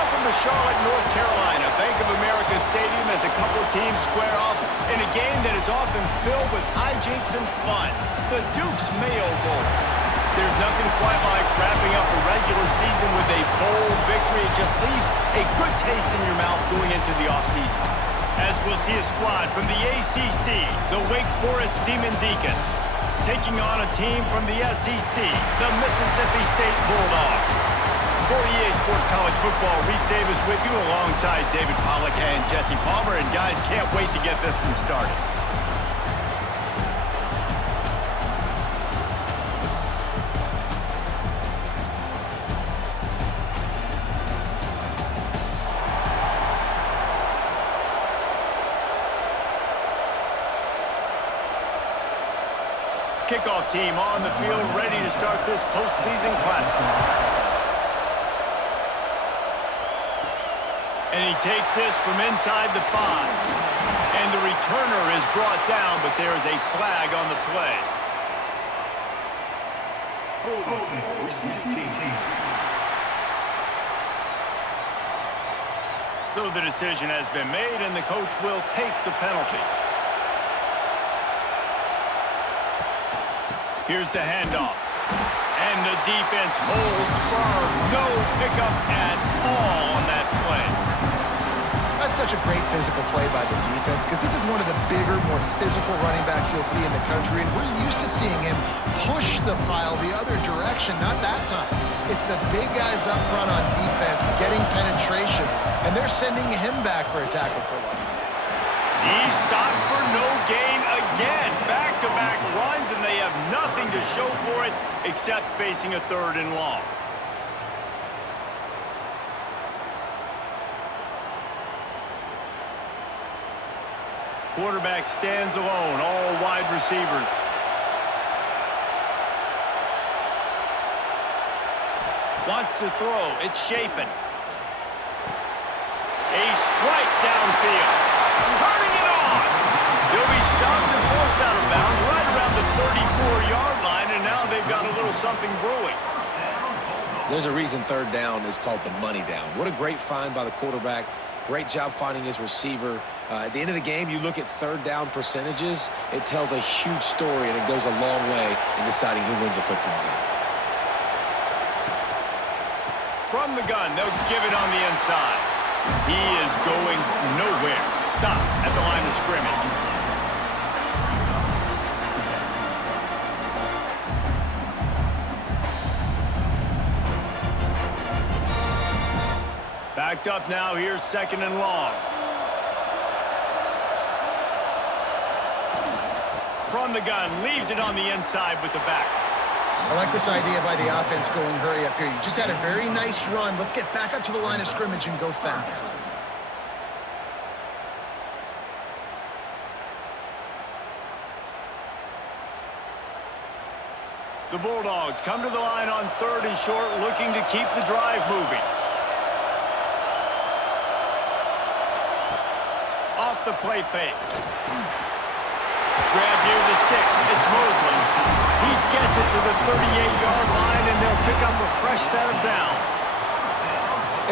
Welcome to Charlotte, North Carolina. Bank of America Stadium as a couple teams square off in a game that is often filled with hijinks and fun. The Duke's Mayo Bowl. There's nothing quite like wrapping up a regular season with a bowl victory. It just leaves a good taste in your mouth going into the offseason. As we'll see a squad from the ACC, the Wake Forest Demon Deacons, taking on a team from the SEC, the Mississippi State Bulldogs. For EA Sports College Football, Reese Davis with you alongside David Pollack and Jesse Palmer. And guys, can't wait to get this one started. Kickoff team on the field, ready to start this postseason classic. And he takes this from inside the 5. And the returner is brought down, but there is a flag on the play. So the decision has been made, and the coach will take the penalty. Here's the handoff. And the defense holds firm. No pickup at all on that play. That's such a great physical play by the defense because this is one of the bigger, more physical running backs you'll see in the country, and we're used to seeing him push the pile the other direction. Not that time. It's the big guys up front on defense getting penetration, and they're sending him back for a tackle for loss. He's stopped for no gain again. Back-to-back runs, and they have nothing to show for it except facing a 3rd and long. Quarterback stands alone, all wide receivers. Wants to throw. It's Shapen. A strike downfield. Turning it on. He'll be stopped and forced out of bounds right around the 34-yard line, and now they've got a little something brewing. There's a reason 3rd down is called the money down. What a great find by the quarterback. Great job finding his receiver. At the end of the game, you look at 3rd down percentages, it tells a huge story, and it goes a long way in deciding who wins a football game. From the gun, they'll give it on the inside. He is going nowhere. Stop at the line of scrimmage. Backed up now. Here's 2nd and long. From the gun, leaves it on the inside with the back. I like this idea by the offense going hurry up here. You just had a very nice run. Let's get back up to the line of scrimmage and go fast. The Bulldogs come to the line on 3rd and short, looking to keep the drive moving. Off the play fake. Grab near the sticks. It's Mosley. He gets it to the 38-yard line, and they'll pick up a fresh set of downs.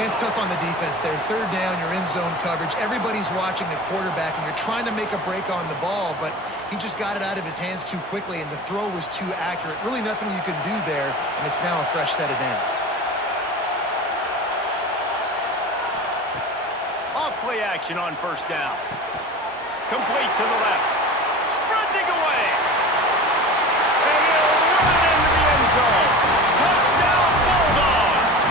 It's tough on the defense there. 3rd down, you're in zone coverage. Everybody's watching the quarterback, and you're trying to make a break on the ball, but he just got it out of his hands too quickly, and the throw was too accurate. Really nothing you can do there, and it's now a fresh set of downs. Off-play action on 1st down. Complete to the left. Sprinting away. And he'll run into the end zone. Touchdown, Bulldogs.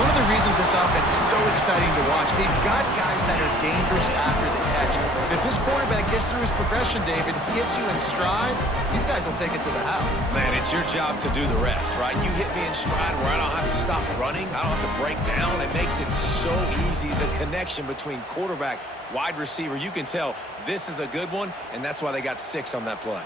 One of the reasons this offense is so exciting to watch, they've got guys that are dangerous after the catch. And if this quarterback gets through his progression, David, gets you in stride, these guys will take it to the house. Man, it's your job to do the rest, right? You hit me in stride where I don't have to stop running. I don't have to break down. It makes it so easy. The connection between quarterback, wide receiver, you can tell this is a good one, and that's why they got 6 on that play.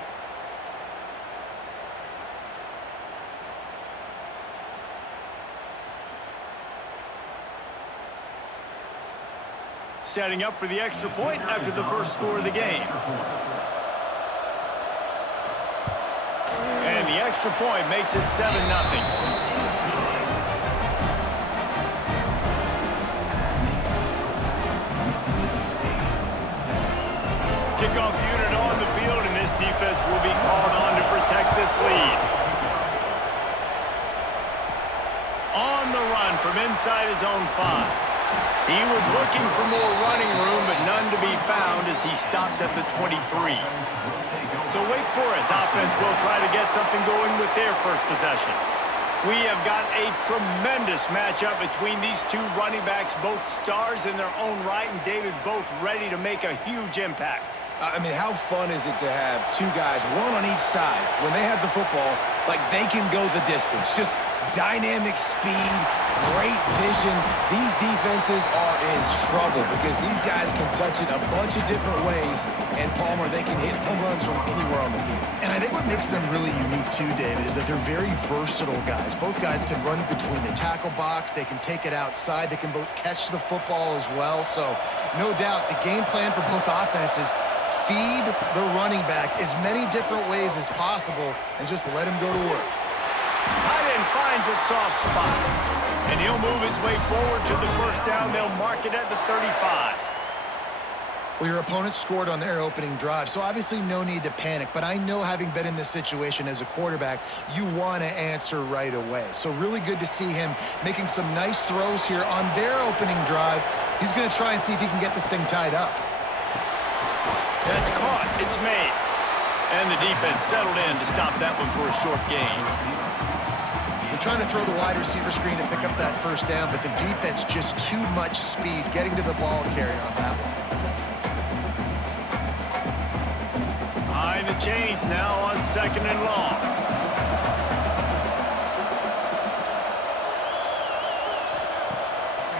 Setting up for the extra point after the first score of the game. And the extra point makes it 7-0. On the run from inside his own 5. He was looking for more running room, but none to be found as he stopped at the 23. So Wake Forest offense will try to get something going with their first possession. We have got a tremendous matchup between these two running backs, both stars in their own right, and David, both ready to make a huge impact. I mean, how fun is it to have two guys, one on each side, when they have the football, like they can go the distance. Just dynamic speed, great vision. These defenses are in trouble because these guys can touch it a bunch of different ways, and Palmer, they can hit home runs from anywhere on the field. And I think what makes them really unique too, David, is that they're very versatile guys. Both guys can run between the tackle box. They can take it outside. They can both catch the football as well. So no doubt the game plan for both offenses, feed the running back as many different ways as possible and just let him go to work. Tight end finds a soft spot, and he'll move his way forward to the first down. They'll mark it at the 35. Well, your opponent scored on their opening drive, so obviously no need to panic. But I know, having been in this situation as a quarterback, you want to answer right away. So really good to see him making some nice throws here on their opening drive. He's going to try and see if he can get this thing tied up. That's caught. It's Mays. And the defense settled in to stop that one for a short gain. They're trying to throw the wide receiver screen to pick up that first down, but the defense just too much speed getting to the ball carrier on that one. Behind the chains now on 2nd and long.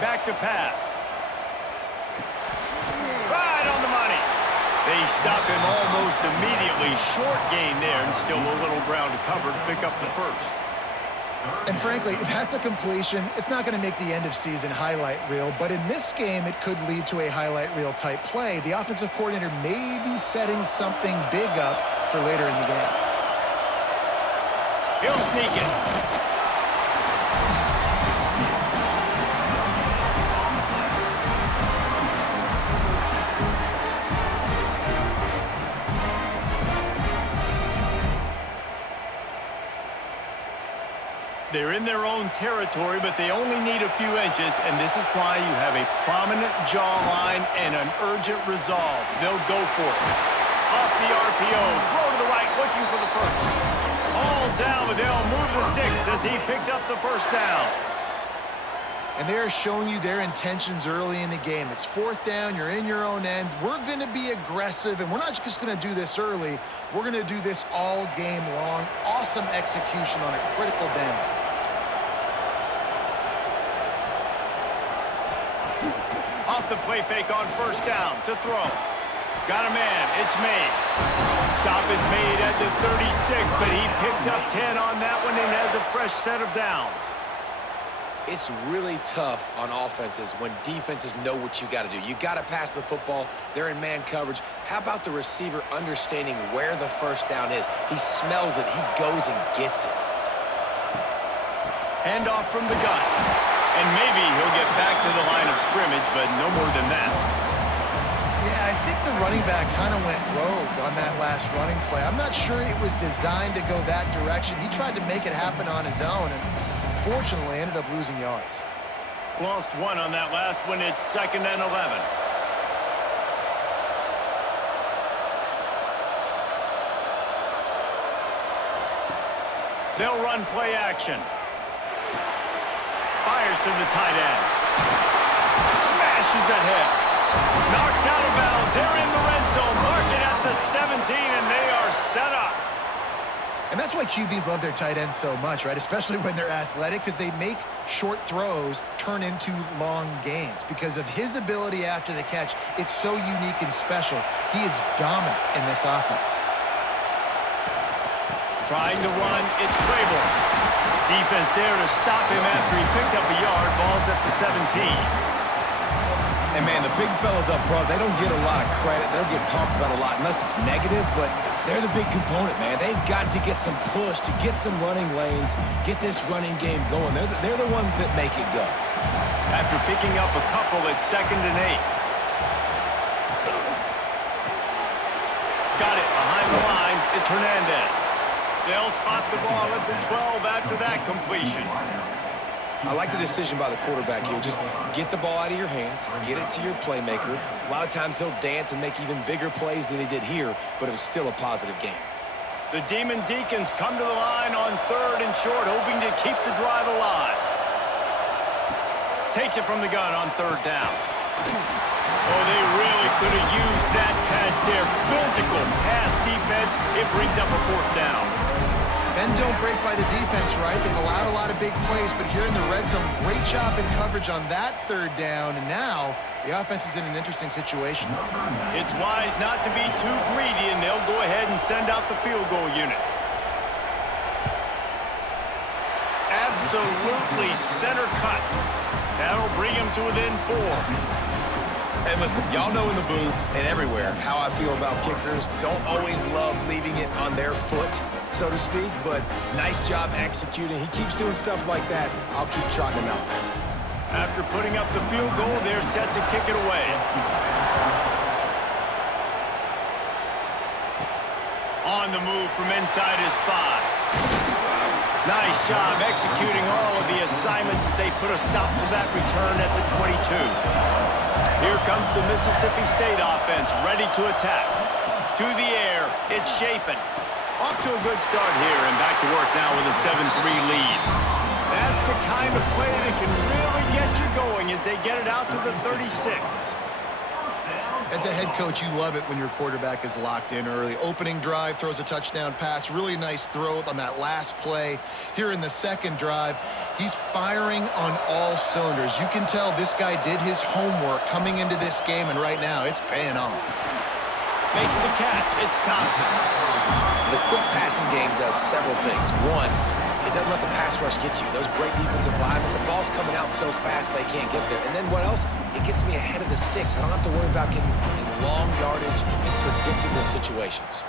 Back to pass. Right on the money. They stop him almost immediately. Short gain there, and still a little ground to cover to pick up the first. And frankly, if that's a completion, it's not going to make the end-of-season highlight reel. But in this game, it could lead to a highlight reel type play. The offensive coordinator may be setting something big up for later in the game. He'll sneak it. They're in their own territory, but they only need a few inches, and this is why you have a prominent jawline and an urgent resolve. They'll go for it. Off the RPO, throw to the right, looking for the first. All down, but they'll move the Stix as he picks up the first down. And they're showing you their intentions early in the game. It's 4th down, you're in your own end. We're going to be aggressive, and we're not just going to do this early. We're going to do this all game long. Awesome execution on a critical down. Off the play fake on first down to throw. Got a man. It's Mays. Stop is made at the 36, but he picked up 10 on that one and has a fresh set of downs. It's really tough on offenses when defenses know what you got to do. You got to pass the football. They're in man coverage. How about the receiver understanding where the first down is? He smells it. He goes and gets it. Handoff from the gun. And maybe he'll get back to the line of scrimmage, but no more than that. Yeah, I think the running back kind of went rogue on that last running play. I'm not sure it was designed to go that direction. He tried to make it happen on his own, and unfortunately ended up losing yards. Lost one on that last one. It's 2nd and 11. They'll run play action. Fires to the tight end. Smashes ahead. Knocked out of bounds. They're in the red zone. Mark it at the 17, and they are set up. And that's why QBs love their tight ends so much, right? Especially when they're athletic, because they make short throws turn into long gains. Because of his ability after the catch, it's so unique and special. He is dominant in this offense. Trying to run, it's Claiborne. Defense there to stop him after he picked up a yard. Ball's at the 17. And, man, the big fellas up front, they don't get a lot of credit. They don't get talked about a lot unless it's negative, but they're the big component, man. They've got to get some push, to get some running lanes, get this running game going. They're the ones that make it go. After picking up a couple, it's 2nd and 8. Got it behind the line. It's Hernandez. They'll spot the ball at the 12 after that completion. I like the decision by the quarterback here. Just get the ball out of your hands, get it to your playmaker. A lot of times he'll dance and make even bigger plays than he did here, but it was still a positive game. The Demon Deacons come to the line on 3rd and short, hoping to keep the drive alive. Takes it from the gun on 3rd down. Oh, they really could have used that catch there. Physical pass defense. It brings up a 4th down. Bend don't break by the defense, right? They've allowed a lot of big plays, but here in the red zone, great job in coverage on that 3rd down. And now the offense is in an interesting situation. It's wise not to be too greedy, and they'll go ahead and send out the field goal unit. Absolutely center cut. That'll bring him to within 4. And listen, y'all know in the booth and everywhere how I feel about kickers. Don't always love leaving it on their foot, so to speak, but nice job executing. He keeps doing stuff like that. I'll keep trotting him out there. After putting up the field goal, they're set to kick it away. On the move from inside his 5. Nice job executing all of the assignments as they put a stop to that return at the 22. Here comes the Mississippi State offense, ready to attack. To the air, it's Shapen. Off to a good start here, and back to work now with a 7-3 lead. That's the kind of play that can really get you going as they get it out to the 36. As a head coach, you love it when your quarterback is locked in early. Opening drive, throws a touchdown pass. Really nice throw on that last play. Here in the 2nd drive, he's firing on all cylinders. You can tell this guy did his homework coming into this game, and right now it's paying off. Makes the catch. It's Thompson. The quick passing game does several things. One, it doesn't let the pass rush get you. Those great defensive linemen, the ball's coming out so fast they can't get there. And then what else? It gets me ahead of the sticks. I don't have to worry about getting in long yardage and predictable situations.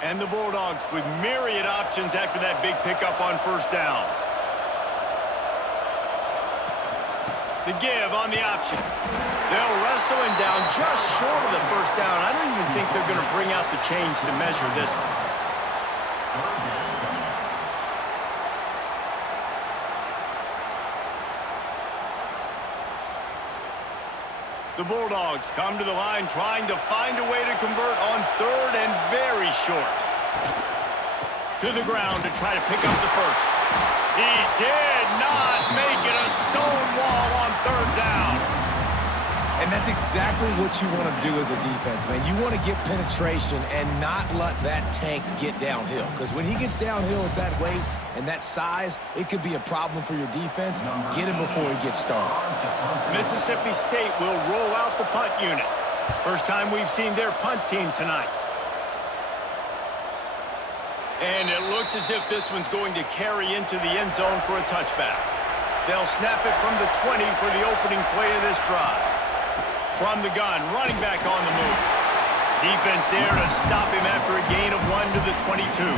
And the Bulldogs with myriad options after that big pickup on 1st down. The give on the option. They'll wrestle him down just short of the 1st down. I don't even think they're going to bring out the chains to measure this one. The Bulldogs come to the line trying to find a way to convert on 3rd and very short. To the ground to try to pick up the 1st. He did not make it. A stone wall on 3rd down. And that's exactly what you want to do as a defense, man. You want to get penetration and not let that tank get downhill. Because when he gets downhill at that weight and that size, it could be a problem for your defense. Get him before he gets started. Mississippi State will roll out the punt unit. First time we've seen their punt team tonight. And it looks as if this one's going to carry into the end zone for a touchback. They'll snap it from the 20 for the opening play of this drive. From the gun, running back on the move. Defense there to stop him after a gain of 1 to the 22.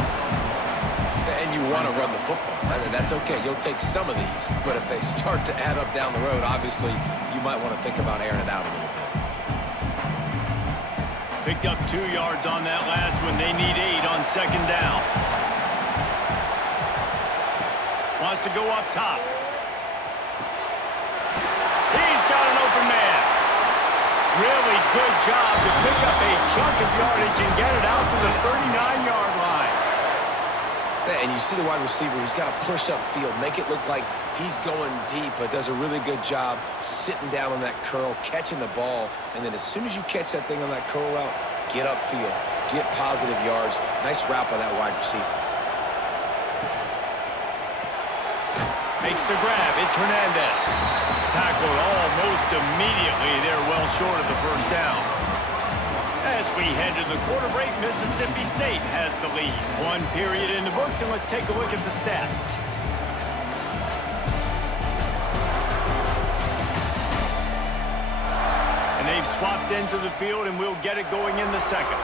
And you want to run the football. I mean, that's okay. You'll take some of these. But if they start to add up down the road, obviously, you might want to think about airing it out a little bit. Picked up 2 yards on that last one. They need 8 on 2nd down. Wants to go up top. He's got an open man. Really good job to pick up a chunk of yardage and get it out to the 39-yard line. And you see the wide receiver, he's got to push up field, make it look like he's going deep, but does a really good job sitting down on that curl, catching the ball, and then as soon as you catch that thing on that curl route, get upfield, get positive yards. Nice route by that wide receiver. Makes the grab. It's Hernandez. Tackled almost immediately. They're well short of the 1st down. As we head to the quarter break, Mississippi State has the lead. 1 period in the books, and let's take a look at the stats. And they've swapped into the field, and we'll get it going in the 2nd.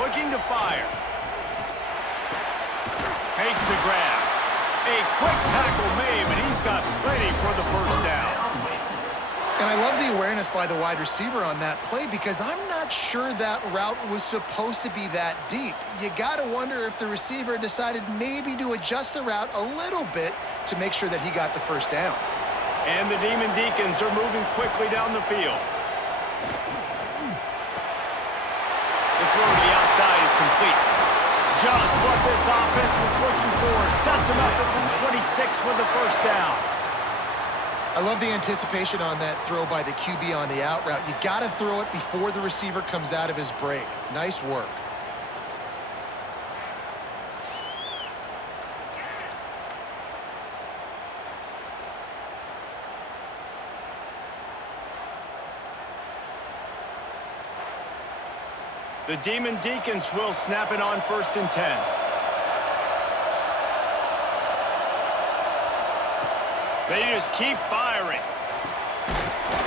Looking to fire. Makes the grab. A quick tackle made, but he's got plenty for the 1st down. And I love the awareness by the wide receiver on that play because I'm not sure that route was supposed to be that deep. You got to wonder if the receiver decided maybe to adjust the route a little bit to make sure that he got the first down. And the Demon Deacons are moving quickly down the field. The throw to the outside is complete. Just what this offense was looking for. Sets him up at the 26 with the first down. I love the anticipation on that throw by the QB on the out route. You got to throw it before the receiver comes out of his break. Nice work. The Demon Deacons will snap it on 1st and 10. They just keep firing.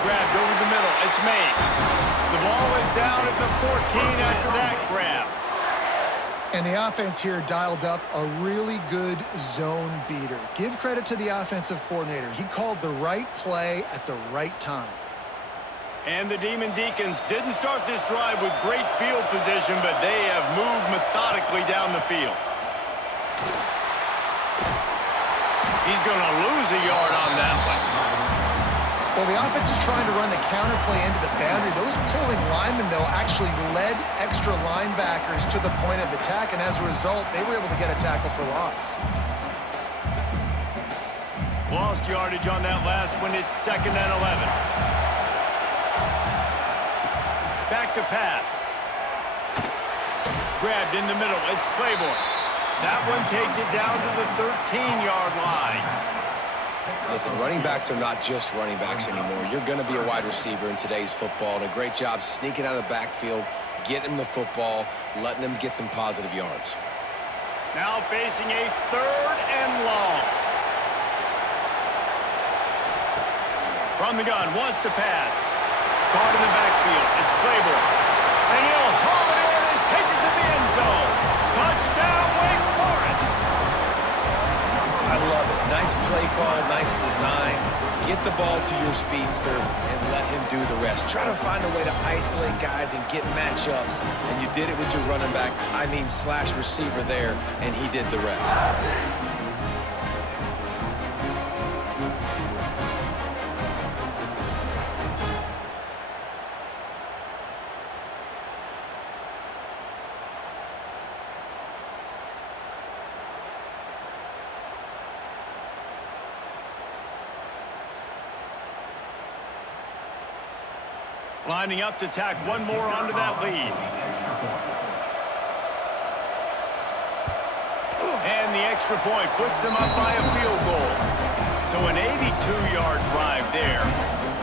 Grabbed over the middle. It's Mays. The ball is down at the 14 after that grab. And the offense here dialed up a really good zone beater. Give credit to the offensive coordinator. He called the right play at the right time. And the Demon Deacons didn't start this drive with great field position, but they have moved methodically down the field. He's going to lose a yard on that one. Well, the offense is trying to run the counterplay into the boundary. Those pulling linemen, though, actually led extra linebackers to the point of attack, and as a result, they were able to get a tackle for loss. Lost yardage on that last one. It's 2nd and 11. Back to pass. Grabbed in the middle. It's Claiborne. That one takes it down to the 13-yard line. Listen, running backs are not just running backs anymore. You're going to be a wide receiver in today's football, and a great job sneaking out of the backfield, getting them the football, letting them get some positive yards. Now facing a 3rd and long. From the gun, wants to pass. Caught in the backfield. It's Claiborne. And he'll haul it in and take it to the end zone. Touchdown, Wake Forest. I love it. Nice play call, nice design. Get the ball to your speedster and let him do the rest. Try to find a way to isolate guys and get matchups. And you did it with your running back, slash receiver there, and he did the rest. Lining up to tack one more onto that lead. And the extra point puts them up by a field goal. So an 82-yard drive there.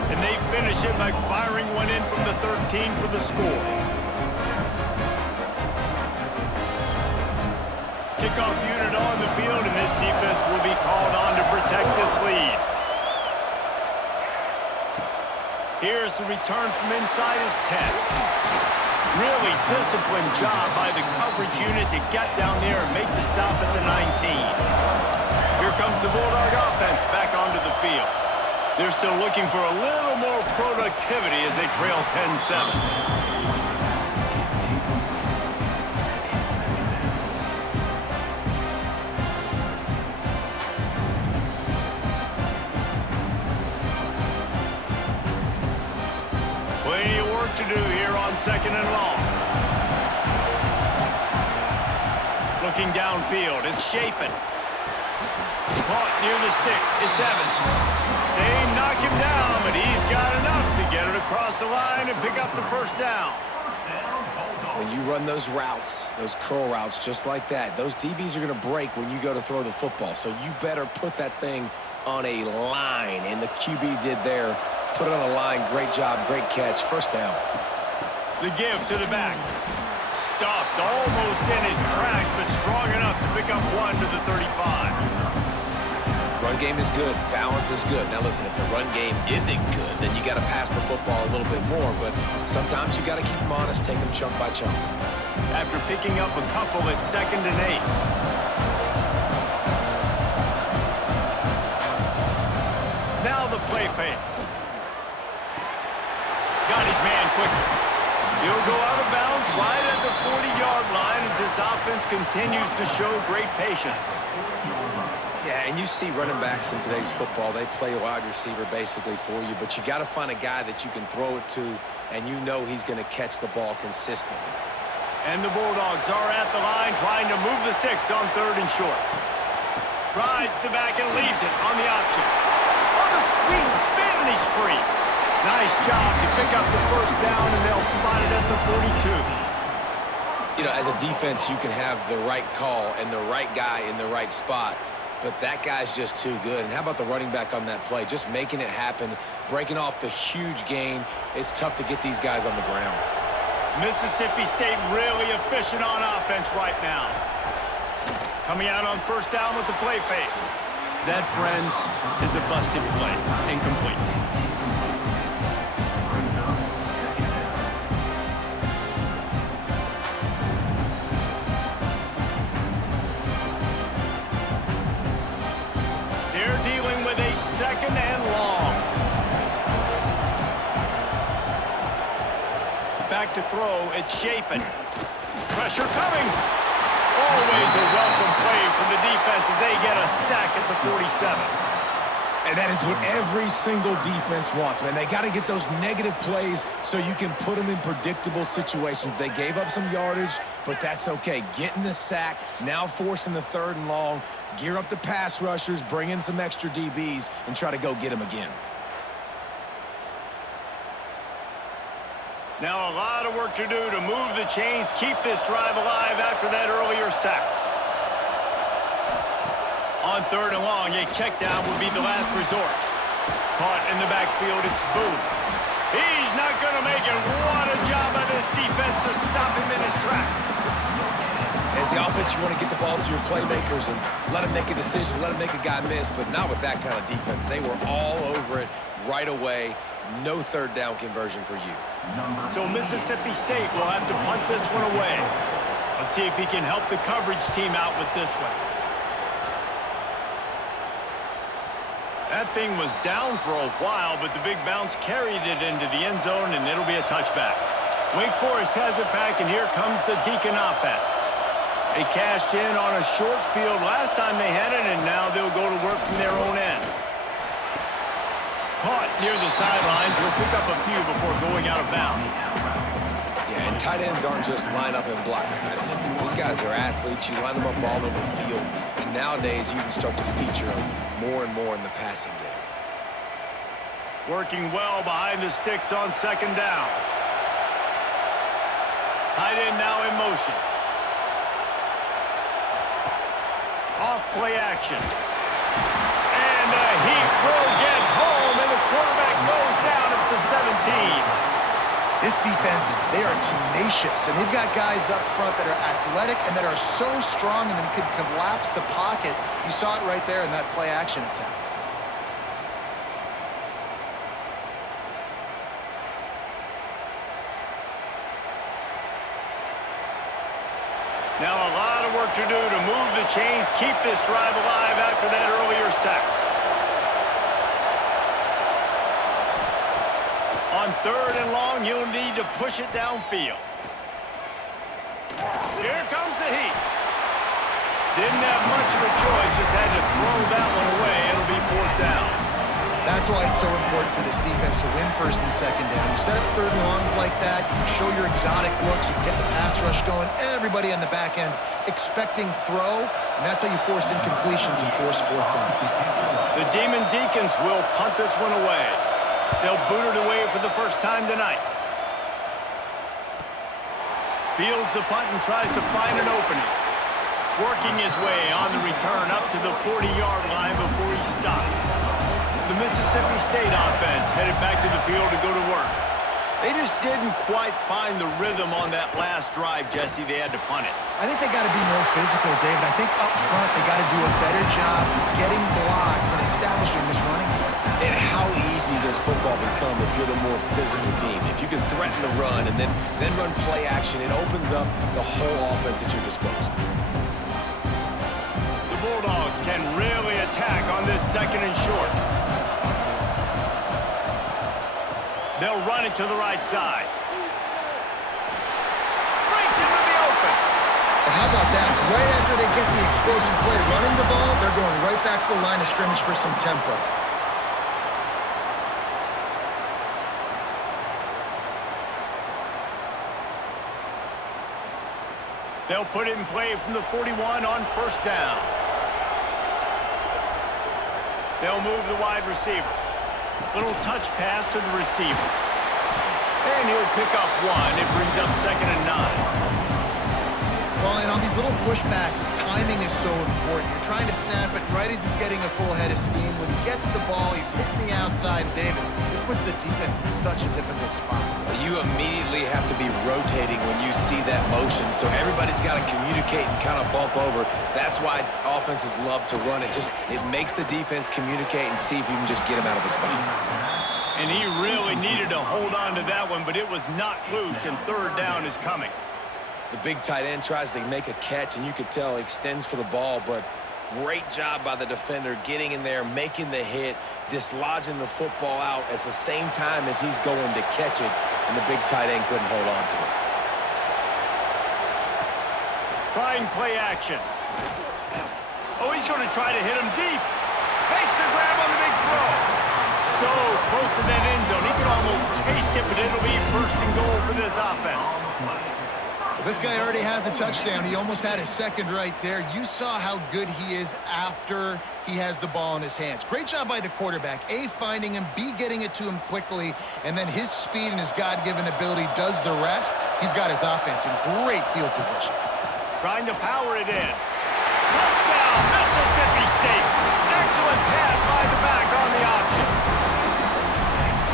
And they finish it by firing one in from the 13 for the score. Kickoff unit on the field, and this defense will be called on to protect this lead. Here's the return from inside his 10. Really disciplined job by the coverage unit to get down there and make the stop at the 19. Here comes the Bulldog offense back onto the field. They're still looking for a little more productivity as they trail 10-7. To do here on 2nd and long. Looking downfield, it's Shapen. Caught near the sticks, it's Evans. They knock him down, but he's got enough to get it across the line and pick up the first down. When you run those routes, those curl routes just like that, those DBs are going to break when you go to throw the football. So you better put that thing on a line, and the QB did there. Put it on a line. Great job. Great catch. First down. The give to the back. Stuffed almost in his tracks, but strong enough to pick up one to the 35. Run game is good. Balance is good. Now listen, if the run game isn't good, then you got to pass the football a little bit more. But sometimes you got to keep them honest, take them chunk by chunk. After picking up a couple at 2nd and 8. Now the play fake. Got his man quickly. He'll go out of bounds right at the 40-yard line as this offense continues to show great patience. Yeah, and you see running backs in today's football, they play a wide receiver basically for you, but you got to find a guy that you can throw it to, and you know he's going to catch the ball consistently. And the Bulldogs are at the line trying to move the sticks on 3rd and short. Rides the back and leaves it on the option. On a sweet spin, and he's free. Nice job to pick up the first down, and they'll spot it at the 42. You know, as a defense, you can have the right call and the right guy in the right spot, but that guy's just too good. And how about the running back on that play? Just making it happen, breaking off the huge gain. It's tough to get these guys on the ground. Mississippi State really efficient on offense right now. Coming out on 1st down with the play fake. That, friends, is a busted play. Incomplete. They're dealing with a 2nd and long. Back to throw, it's Shapen. Pressure coming. Always a welcome play from the defense as they get a sack at the 47. And that is what every single defense wants, man. They got to get those negative plays so you can put them in predictable situations. They gave up some yardage, but that's okay. Getting the sack, now forcing the 3rd and long, gear up the pass rushers, bring in some extra DBs, and try to go get them again. Now a lot of work to do to move the chains, keep this drive alive after that earlier sack. On 3rd and long, a check down would be the last resort. Caught in the backfield, it's Booth. He's not going to make it. What a job by this defense to stop him in his tracks. As the offense, you want to get the ball to your playmakers and let them make a decision, let them make a guy miss, but not with that kind of defense. They were all over it right away. No 3rd down conversion for you. So Mississippi State will have to punt this one away. Let's see if he can help the coverage team out with this one. That thing was down for a while, but the big bounce carried it into the end zone, and it'll be a touchback. Wake Forest has it back, and here comes the Deacon offense. They cashed in on a short field last time they had it, and now they'll go to work from their own end. Caught near the sidelines. Will pick up a few before going out of bounds. Yeah, and tight ends aren't just line up and block guys. These guys are athletes. You line them up all over the field. And nowadays, you can start to feature them more and more in the passing game. Working well behind the sticks on 2nd down. Tight end now in motion. Off play action. And he will get home, and the quarterback goes down at the 17. This defense, they are tenacious, and they've got guys up front that are athletic and that are so strong and then can collapse the pocket. You saw it right there in that play action attempt. Now a lot of work to do to move the chains, keep this drive alive after that earlier sack. On 3rd and long, you'll need to push it downfield. Here comes the heat. Didn't have much of a choice, just had to throw that one away. It'll be 4th down. That's why it's so important for this defense to win 1st and 2nd down. You set up 3rd and longs like that, you can show your exotic looks, you can get the pass rush going, everybody on the back end expecting throw, and that's how you force incompletions and force 4th downs. The Demon Deacons will punt this one away. They'll boot it away for the first time tonight. Fields the punt and tries to find an opening. Working his way on the return up to the 40-yard line before he stopped. The Mississippi State offense headed back to the field to go to work. They just didn't quite find the rhythm on that last drive, Jesse. They had to punt it. I think they got to be more physical, David. I think up front they got to do a better job getting blocks and establishing this running game. And how easy does football become if you're the more physical team? If you can threaten the run and then run play action, it opens up the whole offense at your disposal. The Bulldogs can really attack on this 2nd and short. They'll run it to the right side. Breaks into the open. Well, how about that? Right after they get the explosive play running the ball, they're going right back to the line of scrimmage for some tempo. They'll put it in play from the 41 on first down. They'll move the wide receiver. Little touch pass to the receiver. And he'll pick up one. It brings up 2nd and 9. Well, and on these little push passes, timing is so important. You're trying to snap it right as he's getting a full head of steam. When he gets the ball, he's hitting the outside. David, it puts the defense in such a difficult spot. You immediately have to be rotating when you see that motion, so everybody's got to communicate and kind of bump over. That's why offenses love to run it. It makes the defense communicate and see if you can just get him out of the spot. And he really needed to hold on to that one, but it was not loose, and 3rd down is coming. The big tight end tries to make a catch, and you could tell he extends for the ball, but great job by the defender getting in there, making the hit, dislodging the football out at the same time as he's going to catch it, and the big tight end couldn't hold on to it. Trying play action. Oh, he's going to try to hit him deep. Makes the grab on the big throw. So close to that end zone. He could almost taste it, but it'll be 1st and goal for this offense. This guy already has a touchdown. He almost had his 2nd right there. You saw how good he is after he has the ball in his hands. Great job by the quarterback. A, finding him, B, getting it to him quickly, and then his speed and his God-given ability does the rest. He's got his offense in great field position. Trying to power it in. Touchdown, Mississippi State. Excellent pass by the back on the option.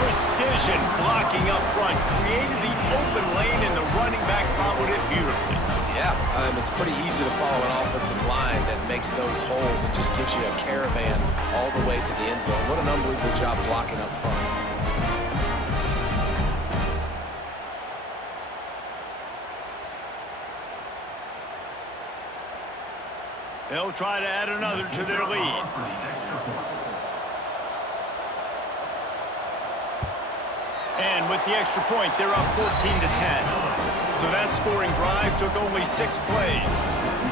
Precision blocking up front, created the open lane, and the running back followed it beautifully. Yeah, it's pretty easy to follow an offensive line that makes those holes and just gives you a caravan all the way to the end zone. What an unbelievable job blocking up front. They'll try to add another to their lead. And with the extra point, they're up 14-10. So that scoring drive took only 6 plays.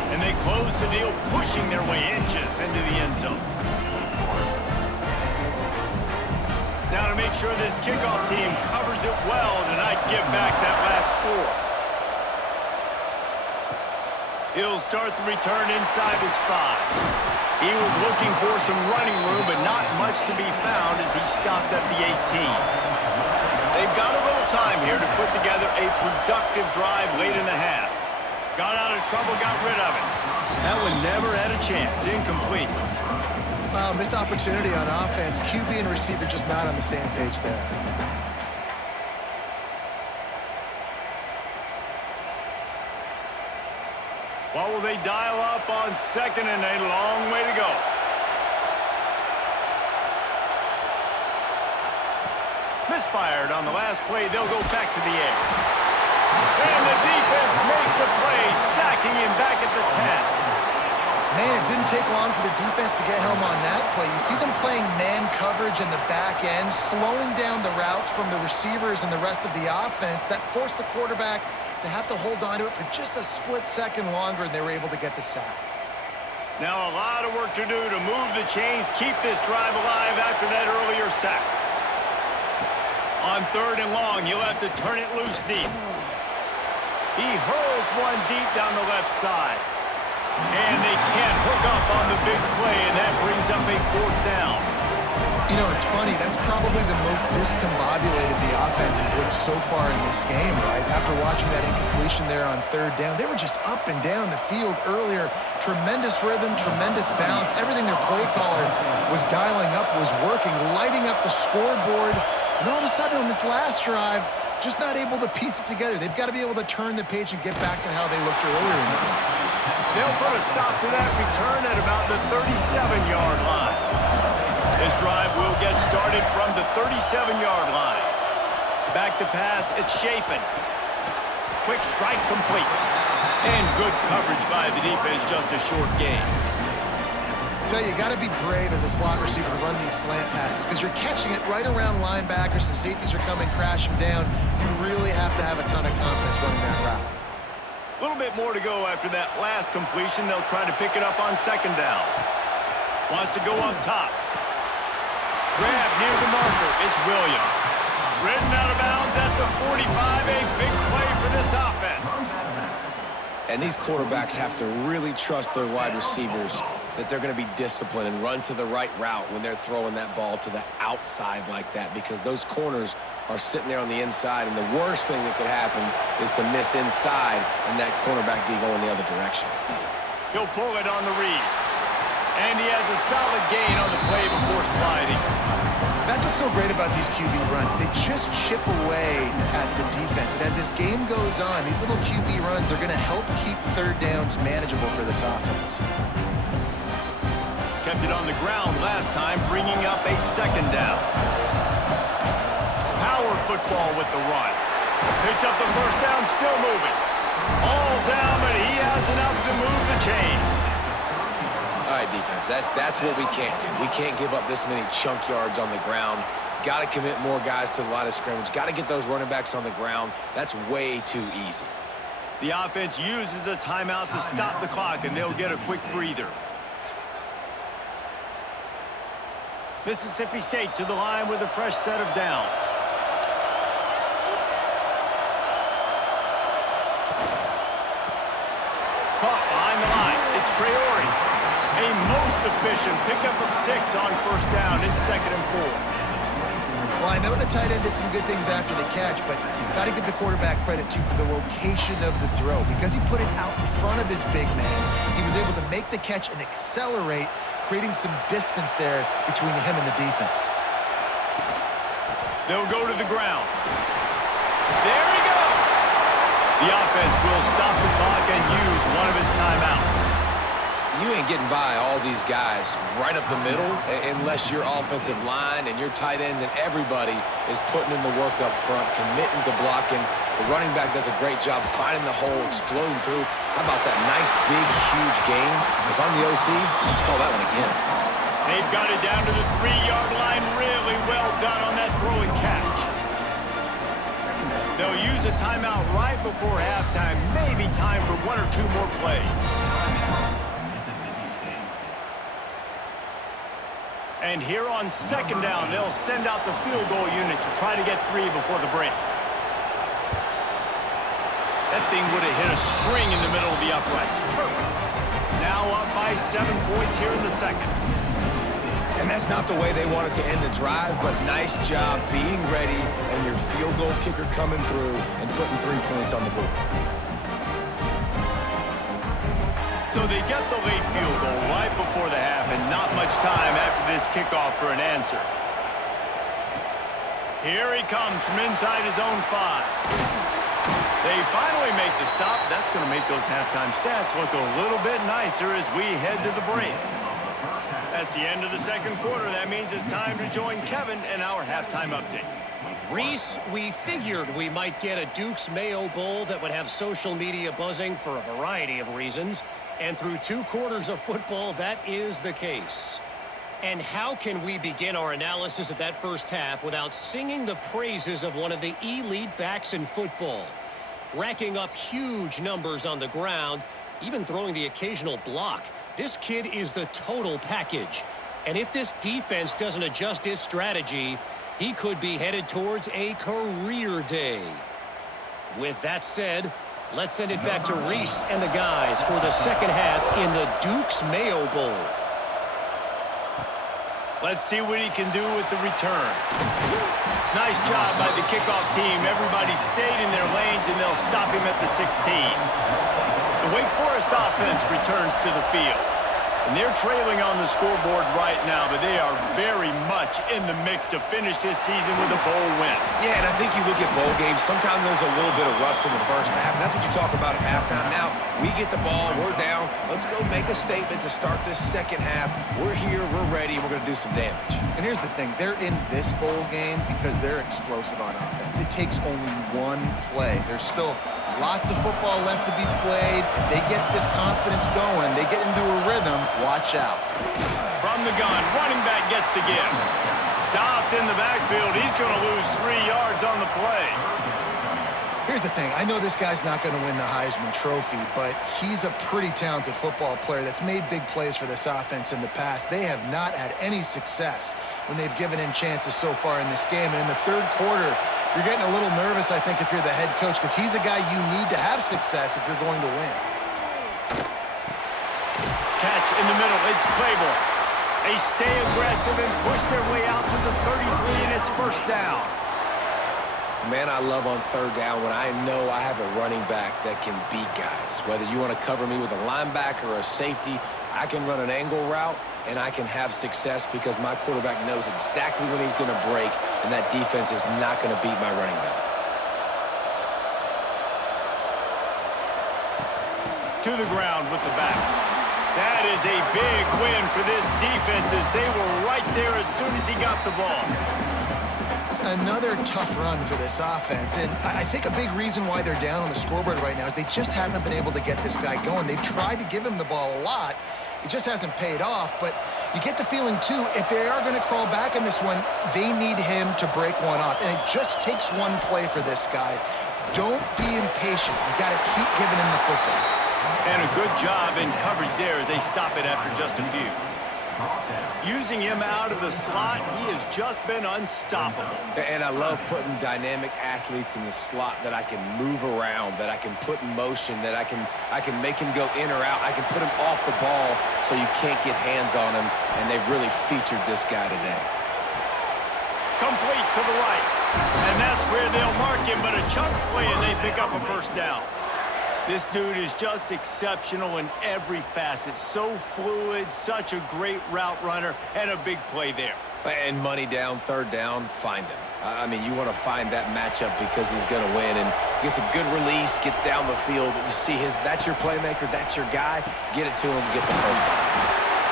And they closed the deal, pushing their way inches into the end zone. Now to make sure this kickoff team covers it well and not give back that last score. He'll start the return inside his 5. He was looking for some running room, but not much to be found as he stopped at the 18. They've got a little time here to put together a productive drive late in the half. Got out of trouble, got rid of it. That one never had a chance. Incomplete. Wow, missed opportunity on offense. QB and receiver just not on the same page there. What will they dial up on 2nd and a long way to go? Misfired on the last play. They'll go back to the air. And the defense makes a play, sacking him back at the 10. Man, it didn't take long for the defense to get home on that play. You see them playing man coverage in the back end, slowing down the routes from the receivers and the rest of the offense. That forced the quarterback to have to hold on to it for just a split second longer, and they were able to get the sack. Now a lot of work to do to move the chains, keep this drive alive after that earlier sack. On 3rd and long, you'll have to turn it loose deep. He hurls one deep down the left side. And they can't hook up on the big play, and that brings up a 4th down. You know, it's funny. That's probably the most discombobulated the offense has looked so far in this game, right? After watching that incompletion there on 3rd down, they were just up and down the field earlier. Tremendous rhythm, tremendous balance. Everything their play caller was dialing up was working, lighting up the scoreboard. And all of a sudden on this last drive, just not able to piece it together. They've got to be able to turn the page and get back to how they looked earlier in the game. They'll put a stop to that return at about the 37-yard line. This drive will get started from the 37-yard line. Back to pass, it's Shapen. Quick strike complete. And good coverage by the defense, just a short gain. tell you got to be brave as a slot receiver to run these slant passes because you're catching it right around linebackers and safeties are coming crashing down. You really have to have a ton of confidence running that route. A little bit more to go after that last completion. They'll try to pick it up on second down. Wants to go up top. Grab near the marker. It's Williams. Ridden out of bounds at the 45. A big play for this offense. And these quarterbacks have to really trust their wide receivers that they're going to be disciplined and run to the right route when they're throwing that ball to the outside like that, because those corners are sitting there on the inside, and the worst thing that could happen is to miss inside and that cornerback D going the other direction. He'll pull it on the read. And he has a solid gain on the play before sliding. That's what's so great about these QB runs. They just chip away at the defense. And as this game goes on, these little QB runs, they're going to help keep third downs manageable for this offense. Kept it on the ground last time, bringing up a second down. Power football with the run. Picks up the first down, still moving. All down, but he has enough to move the chains. All right, defense, that's what we can't do. We can't give up this many chunk yards on the ground. Got to commit more guys to the line of scrimmage. Got to get those running backs on the ground. That's way too easy. The offense uses a timeout to stop the clock, and they'll get a quick breather. Mississippi State to the line with a fresh set of downs. Caught behind the line. It's Traore. A most efficient pickup of 6 on first down. It's 2nd and 4. Well, I know the tight end did some good things after the catch, but got to give the quarterback credit to the location of the throw. Because he put it out in front of his big man, he was able to make the catch and accelerate, creating some distance there between him and the defense. They'll go to the ground. There he goes! The offense will stop the clock and use one of its timeouts. You ain't getting by all these guys right up the middle unless your offensive line and your tight ends and everybody is putting in the work up front, committing to blocking. The running back does a great job finding the hole, exploding through. How about that nice, big, huge gain? If I'm the OC, let's call that one again. They've got it down to the 3-yard line. Really well done on that throw and catch. They'll use a timeout right before halftime. Maybe time for 1 or 2 more plays. And here on second down, they'll send out the field goal unit to try to get 3 before the break. That thing would have hit a string in the middle of the uprights. Perfect. Now up by 7 points here in the second. And that's not the way they wanted to end the drive, but nice job being ready and your field goal kicker coming through and putting 3 points on the board. So they get the late field goal right before the half, and not much time after this kickoff for an answer. Here he comes from inside his own 5. They finally make the stop. That's going to make those halftime stats look a little bit nicer as we head to the break. That's the end of the second quarter. That means it's time to join Kevin in our halftime update. Reese, we figured we might get a Duke's Mayo Bowl that would have social media buzzing for a variety of reasons. And through 2 quarters of football, that is the case. And how can we begin our analysis of that first half without singing the praises of one of the elite backs in football? Racking up huge numbers on the ground, even throwing the occasional block. This kid is the total package. And if this defense doesn't adjust its strategy, he could be headed towards a career day. With that said, let's send it back to Reese and the guys for the second half in the Duke's Mayo Bowl. Let's see what he can do with the return. Nice job by the kickoff team. Everybody stayed in their lanes, and they'll stop him at the 16. The Wake Forest offense returns to the field. And they're trailing on the scoreboard right now, but they are very much in the mix to finish this season with a bowl win. Yeah, and I think you look at bowl games, sometimes there's a little bit of rust in the first half, and that's what you talk about at halftime. Now, we get the ball, we're down, let's go make a statement to start this second half. We're here, we're ready, we're going to do some damage. And here's the thing, they're in this bowl game because they're explosive on offense. It takes only one play. There's still Lots of football left to be played. If they get this confidence going, they get into a rhythm, watch out. From the gun, running back gets to give. Stopped in the backfield. He's going to lose 3 yards on the play. Here's the thing. I know this guy's not going to win the Heisman Trophy, but he's a pretty talented football player that's made big plays for this offense in the past. They have not had any success when they've given him chances so far in this game. And in the third quarter, you're getting a little nervous, I think, if you're the head coach, because he's a guy you need to have success if you're going to win. Catch in the middle. It's Claiborne. They stay aggressive and push their way out to the 33, and it's first down. Man, I love on third down when I know I have a running back that can beat guys. Whether you want to cover me with a linebacker or a safety, I can run an angle route, and I can have success because my quarterback knows exactly when he's going to break, and that defense is not going to beat my running back. To the ground with the back. That is a big win for this defense as they were right there as soon as he got the ball. Another tough run for this offense, and I think a big reason why they're down on the scoreboard right now is they just haven't been able to get this guy going. They've tried to give him the ball a lot. It just hasn't paid off, but you get the feeling, too, if they are going to crawl back in this one, they need him to break one off, and it just takes one play for this guy. Don't be impatient. You got to keep giving him the football. And a good job in coverage there as they stop it after just a few. Using him out of the slot, he has just been unstoppable. And I love putting dynamic athletes in the slot that I can move around, that I can put in motion, that I can make him go in or out. I can put him off the ball so you can't get hands on him, and they've really featured this guy today. Complete to the right. And that's where they'll mark him, but a chunk play, and they pick up a first down. This dude is just exceptional in every facet. So fluid, such a great route runner, and a big play there. And money down, third down, find him. I mean, you want to find that matchup because he's going to win, and gets a good release, gets down the field. You see that's your playmaker, that's your guy. Get it to him, get the first down.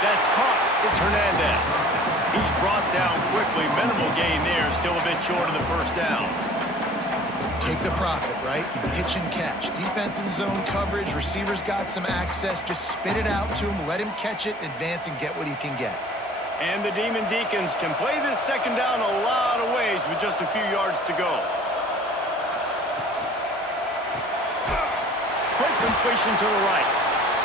That's caught. It's Hernandez. He's brought down quickly. Minimal gain there, still a bit short of the first down. Take the profit, right? Pitch and catch. Defense in zone coverage. Receivers got some access. Just spit it out to him. Let him catch it, advance, and get what he can get. And the Demon Deacons can play this second down a lot of ways with just a few yards to go. Quick completion to the right.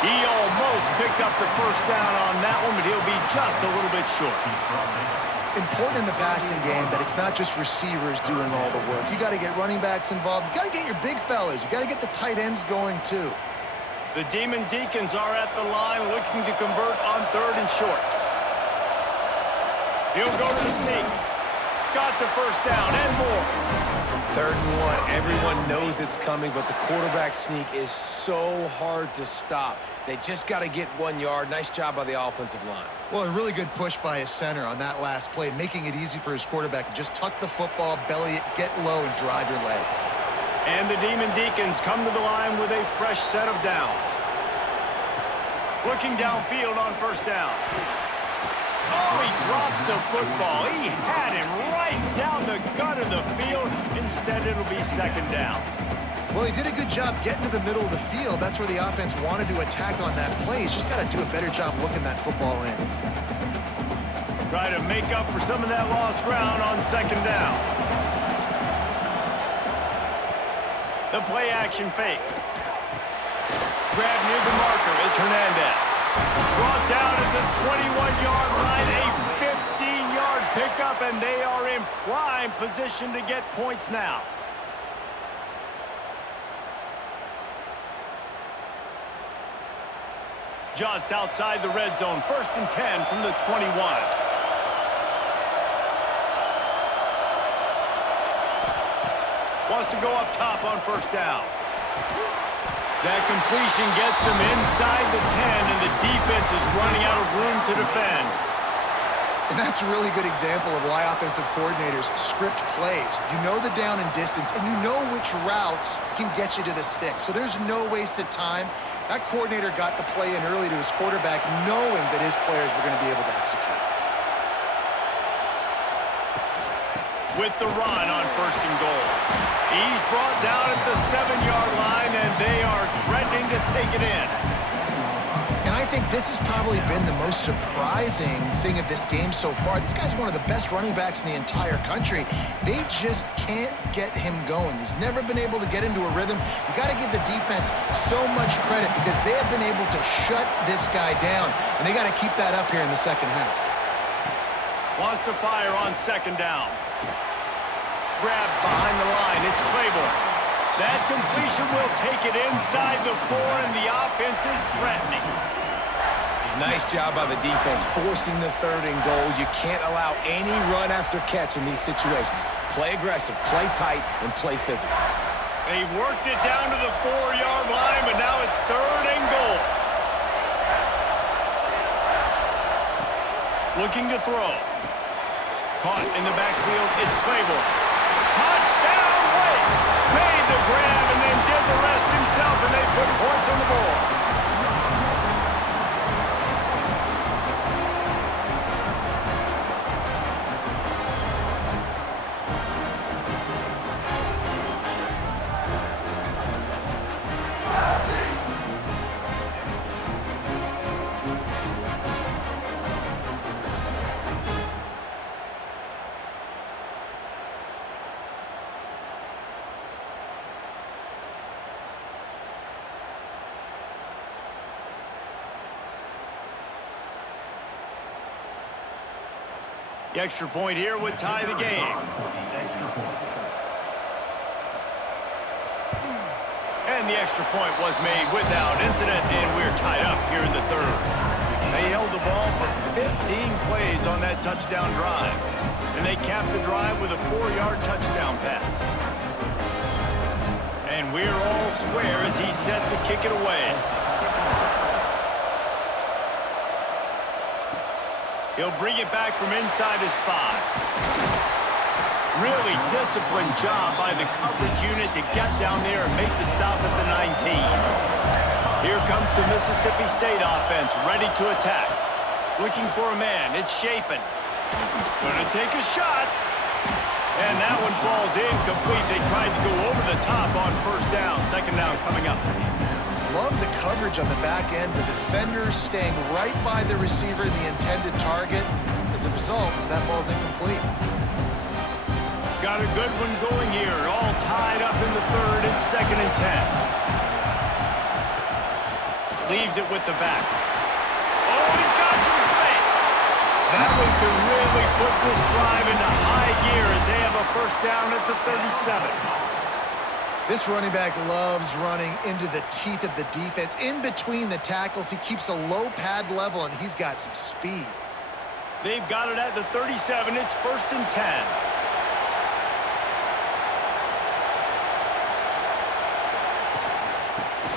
He almost picked up the first down on that one, but he'll be just a little bit short. Important in the passing game that it's not just receivers doing all the work. You got to get running backs involved. You got to get your big fellas. You got to get the tight ends going too. The Demon Deacons are at the line looking to convert on third and short. He'll go to the sneak. Got the first down and more. Third and one. Everyone knows it's coming, but the quarterback sneak is so hard to stop. They just got to get 1 yard. Nice job by the offensive line. Well, a really good push by his center on that last play, making it easy for his quarterback to just tuck the football, belly it, get low, and drive your legs. And the Demon Deacons come to the line with a fresh set of downs. Looking downfield on first down. Oh, he drops the football. He had him right down the gut of the field. Instead, it'll be second down. Well, he did a good job getting to the middle of the field. That's where the offense wanted to attack on that play. He's just got to do a better job looking that football in. Try to make up for some of that lost ground on second down. The play action fake. Grab near the marker is Hernandez. Brought down at the 21-yard line, a 15-yard pickup, and they are in prime position to get points now. Just outside the red zone, 1st and 10 from the 21. Wants to go up top on first down. That completion gets them inside the 10, and the defense is running out of room to defend. And that's a really good example of why offensive coordinators script plays. You know the down and distance, and you know which routes can get you to the stick. So there's no wasted time. That coordinator got the play in early to his quarterback, knowing that his players were going to be able to execute. With the run on 1st and goal. He's brought down at the 7-yard line. take it in. And I think this has probably been the most surprising thing of this game so far. This guy's one of the best running backs in the entire country. They just can't get him going. He's never been able to get into a rhythm. You got to give the defense so much credit because they have been able to shut this guy down, and they got to keep that up here in the second half. Wants to fire on second down. Grab behind the line. It's Claiborne. That completion will take it inside the 4, and the offense is threatening. Nice job by the defense forcing the 3rd and goal. You can't allow any run after catch in these situations. Play aggressive, play tight, and play physical. They worked it down to the 4-yard line, but now it's 3rd and goal. Looking to throw. Caught in the backfield, it's Claiborne. Touchdown, Wade! Made the grab and then did the rest himself, and they put points on the board. The extra point here would tie the game. And the extra point was made without incident, and we're tied up here in the 3rd. They held the ball for 15 plays on that touchdown drive, and they capped the drive with a 4-yard touchdown pass. And we're all square as he's set to kick it away. He'll bring it back from inside his 5. Really disciplined job by the coverage unit to get down there and make the stop at the 19. Here comes the Mississippi State offense, ready to attack. Looking for a man. It's Shapen. Gonna take a shot. And that one falls incomplete. They tried to go over the top on 1st down. 2nd down coming up. Love the coverage on the back end. The defenders staying right by the receiver, the intended target. As a result, that ball's incomplete. Got a good one going here. All tied up in the 3rd. It's 2nd and 10. Leaves it with the back. Oh, he's got some space. That one could really put this drive into high gear as they have a 1st down at the 37. This running back loves running into the teeth of the defense. In between the tackles, he keeps a low pad level, and he's got some speed. They've got it at the 37. It's 1st and 10.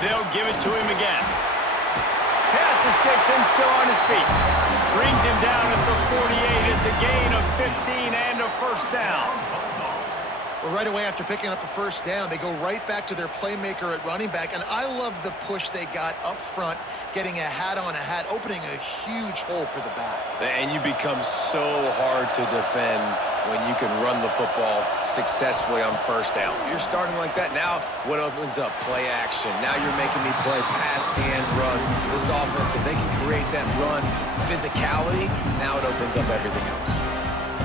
They'll give it to him again. Pass to Stix and still on his feet. Brings him down at the 48. It's a gain of 15 and a 1st down. Well, right away after picking up a 1st down, they go right back to their playmaker at running back, and I love the push they got up front, getting a hat on a hat, opening a huge hole for the back. And you become so hard to defend when you can run the football successfully on 1st down. You're starting like that. Now what opens up? Play action. Now you're making me play pass and run. This offense, if they can create that run physicality, now it opens up everything else.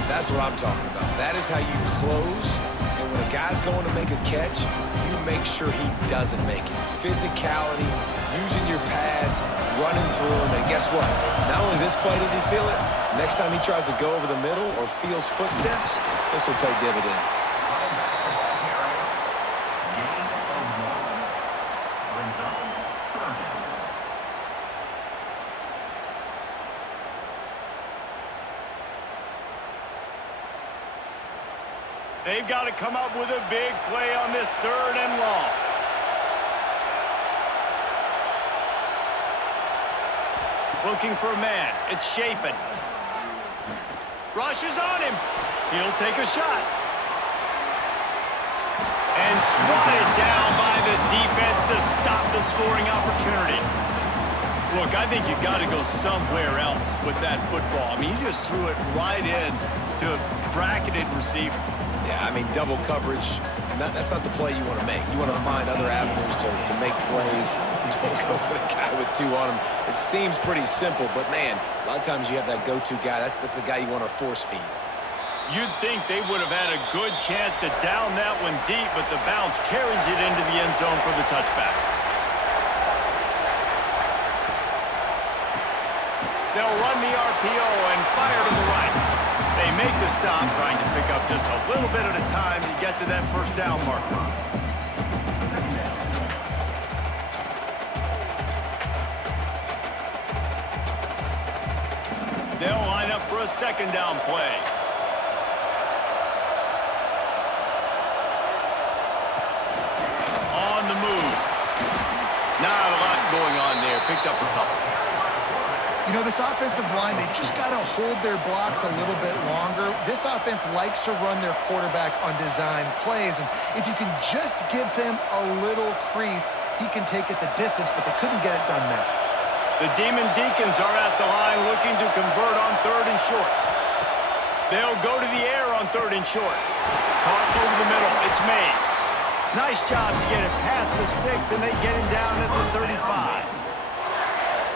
That's what I'm talking about. That is how you close. And when a guy's going to make a catch, you make sure he doesn't make it. Physicality, using your pads, running through him. And guess what? Not only this play does he feel it, next time he tries to go over the middle or feels footsteps, this will pay dividends. They've got to come up with a big play on this 3rd and long. Looking for a man. It's Shapen. Rushes on him. He'll take a shot. And swatted down by the defense to stop the scoring opportunity. Look, I think you've got to go somewhere else with that football. I mean, you just threw it right in to a bracketed receiver. Yeah, I mean, double coverage that's not the play you want to make. You want to find other avenues to make plays. Don't go for the guy with 2 on him. It seems pretty simple, but, man, a lot of times you have that go-to guy. That's the guy you want to force feed. You'd think they would have had a good chance to down that one deep, but the bounce carries it into the end zone for the touchback. They'll run the RPO and fire to the right. They make the stop, trying to pick up just a little bit at a time to get to that first down marker. They'll line up for a second down play. On the move. Not a lot going on there. Picked up a couple. You know, this offensive line, they just got to hold their blocks a little bit longer. This offense likes to run their quarterback on design plays, and if you can just give him a little crease, he can take it the distance, but they couldn't get it done there. The Demon Deacons are at the line looking to convert on 3rd and short. They'll go to the air on 3rd and short. Caught over the middle. It's Mays. Nice job to get it past the Stix, and they get him down at the 35.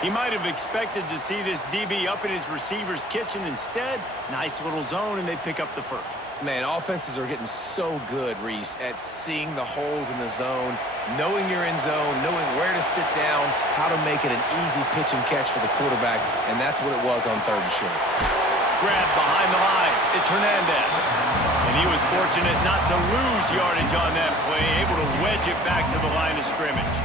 He might have expected to see this DB up in his receiver's kitchen. Instead, nice little zone, and they pick up the first. Man, offenses are getting so good, Reese, at seeing the holes in the zone, knowing you're in zone, knowing where to sit down, how to make it an easy pitch and catch for the quarterback, and that's what it was on 3rd and short. Grab behind the line. It's Hernandez. And he was fortunate not to lose yardage on that play, able to wedge it back to the line of scrimmage.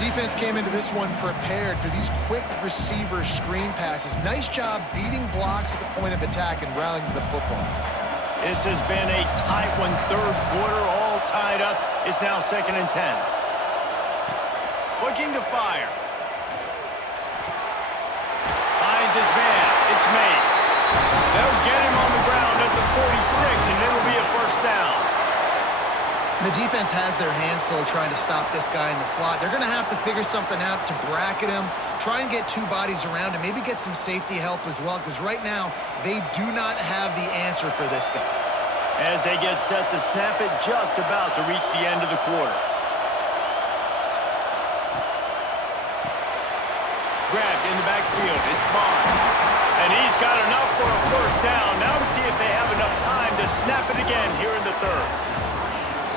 Defense came into this one prepared for these quick receiver screen passes. Nice job beating blocks at the point of attack and rallying to the football. This has been a tight one, 3rd quarter, all tied up. It's now 2nd and 10. Looking to fire. Finds his man. It's Mays. They'll get him on the ground at the 46, and it'll be a first down. The defense has their hands full trying to stop this guy in the slot. They're going to have to figure something out to bracket him, try and get 2 bodies around him, maybe get some safety help as well, because right now they do not have the answer for this guy. As they get set to snap it, just about to reach the end of the quarter. Grabbed in the backfield. It's Barnes. And he's got enough for a first down. Now to see if they have enough time to snap it again here in the 3rd.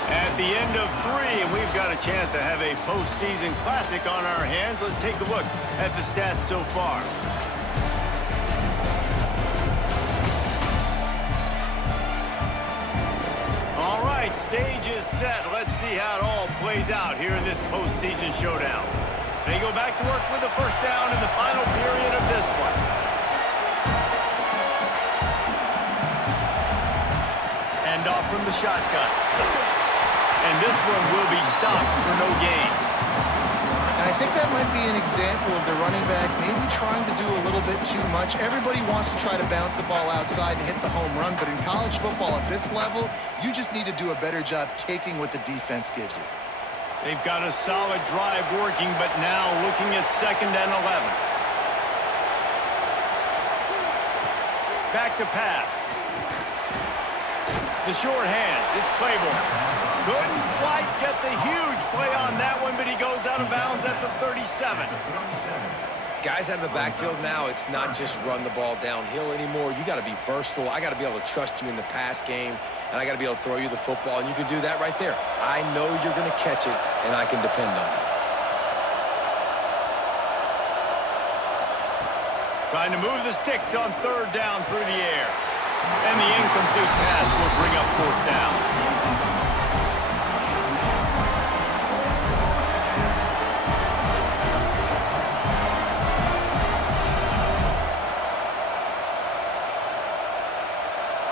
At the end of 3, and we've got a chance to have a postseason classic on our hands. Let's take a look at the stats so far. All right, stage is set. Let's see how it all plays out here in this postseason showdown. They go back to work with the first down in the final period of this one. Hand off from the shotgun. And this one will be stopped for no gain. And I think that might be an example of the running back maybe trying to do a little bit too much. Everybody wants to try to bounce the ball outside and hit the home run, but in college football at this level, you just need to do a better job taking what the defense gives you. They've got a solid drive working, but now looking at 2nd and 11. Back to pass. The short hands. It's Claiborne. Couldn't quite get the huge play on that one, but he goes out of bounds at the 37. Guys out of the backfield now, it's not just run the ball downhill anymore. You got to be versatile. I got to be able to trust you in the pass game, and I got to be able to throw you the football, and you can do that right there. I know you're going to catch it, and I can depend on it. Trying to move the Stix on 3rd down through the air. And the incomplete pass will bring up 4th down.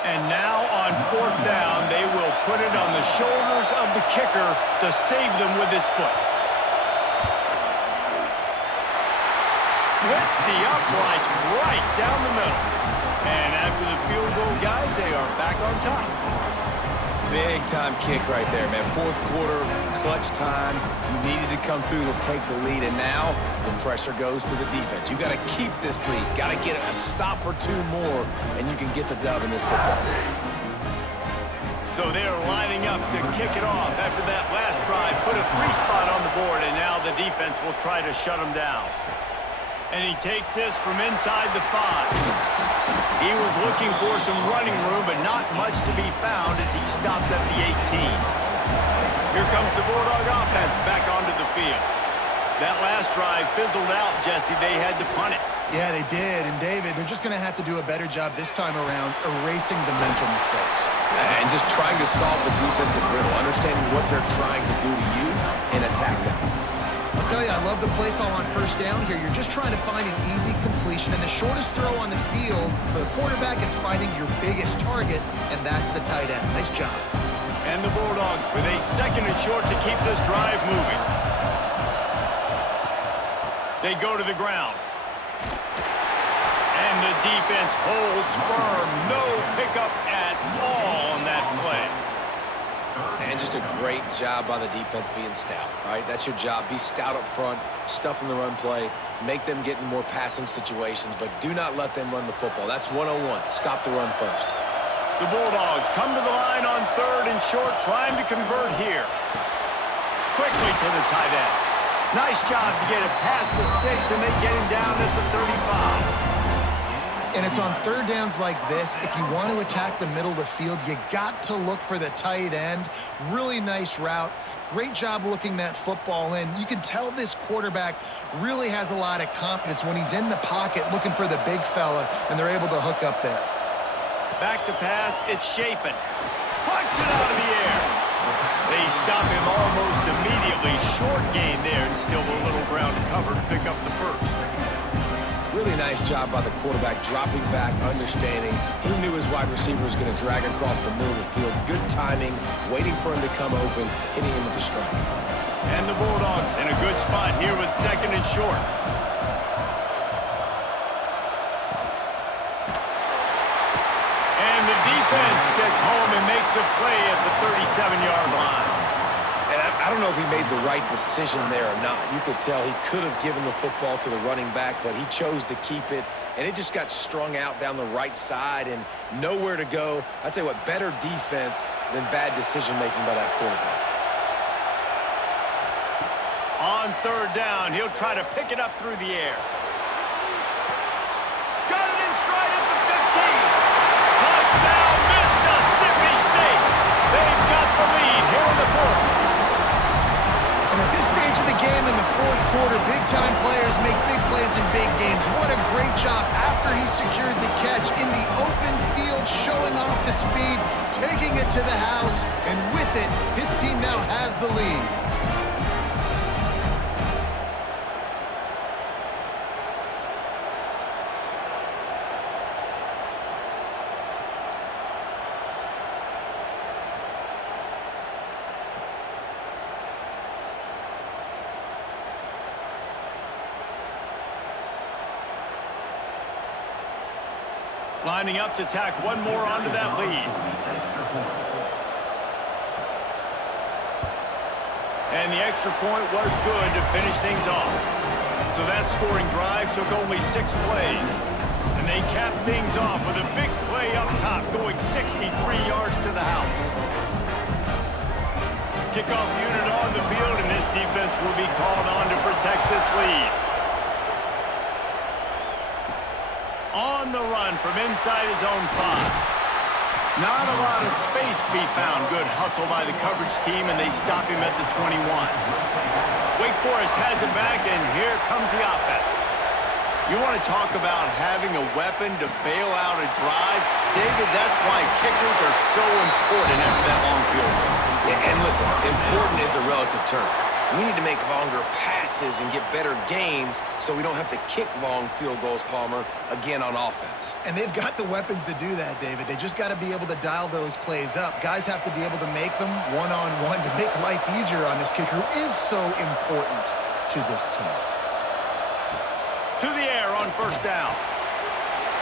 And now on 4th down, they will put it on the shoulders of the kicker to save them with his foot. Splits the uprights right down the middle. And after the field goal, guys, they are back on top. Big-time kick right there, man. 4th quarter, clutch time. You needed to come through to take the lead, and now the pressure goes to the defense. You got to keep this lead. Got to get a stop or 2 more, and you can get the dub in this football game. So they're lining up to kick it off after that last drive. Put a 3-spot on the board, and now the defense will try to shut them down. And he takes this from inside the 5. He was looking for some running room, but not much to be found as he stopped at the 18. Here comes the Bulldog offense back onto the field. That last drive fizzled out, Jesse. They had to punt it. Yeah, they did. And, David, they're just going to have to do a better job this time around erasing the mental mistakes. And just trying to solve the defensive riddle, understanding what they're trying to do to you and attack them. I'll tell you, I love the play call on first down here. You're just trying to find an easy completion, and the shortest throw on the field for the quarterback is finding your biggest target, and that's the tight end. Nice job. And the Bulldogs with a 2nd and short to keep this drive moving. They go to the ground. And the defense holds firm. No pickup at all on that play. And just a great job by the defense being stout, right? That's your job. Be stout up front, stuff in the run play, make them get in more passing situations, but do not let them run the football. That's 101. Stop the run first. The Bulldogs come to the line on 3rd and short, trying to convert here. Quickly to the tight end. Nice job to get it past the Stix, and they get him down at the 35. And it's on 3rd downs like this. If you want to attack the middle of the field, you got to look for the tight end. Really nice route. Great job looking that football in. You can tell this quarterback really has a lot of confidence when he's in the pocket looking for the big fella, and they're able to hook up there. Back to pass, it's Shapen. Punts it out of the air. They stop him almost immediately. Short gain there, and still a little ground to cover to pick up the 1st. Really nice job by the quarterback, dropping back, understanding. He knew his wide receiver was going to drag across the middle of the field. Good timing, waiting for him to come open, hitting him with the strike. And the Bulldogs in a good spot here with 2nd and short. And the defense gets home and makes a play at the 37-yard line. And I don't know if he made the right decision there or not. You could tell he could have given the football to the running back, but he chose to keep it, and it just got strung out down the right side and nowhere to go. I tell you what, better defense than bad decision-making by that quarterback. On 3rd down, he'll try to pick it up through the air. Got it in stride at the 15. Touchdown, Mississippi State. They've got the lead here in the 4th. And at this stage of the game in the 4th quarter, big-time players make big plays in big games. What a great job after he secured the catch in the open field, showing off the speed, taking it to the house, and with it, his team now has the lead. Lining up to tack one more onto that lead. And the extra point was good to finish things off. So that scoring drive took only 6 plays. And they capped things off with a big play up top, going 63 yards to the house. Kickoff unit on the field, and this defense will be called on to protect this lead. On the run from inside his own 5. Not a lot of space to be found. Good hustle by the coverage team, and they stop him at the 21. Wake Forest has it back, and here comes the offense. You want to talk about having a weapon to bail out a drive? David, that's why kickers are so important after that long field goal. Yeah, and listen, important is a relative term. We need to make longer passes and get better gains so we don't have to kick long field goals, Palmer, again on offense. And they've got the weapons to do that, David. They just got to be able to dial those plays up. Guys have to be able to make them one-on-one to make life easier on this kicker who is so important to this team. To the air on 1st down.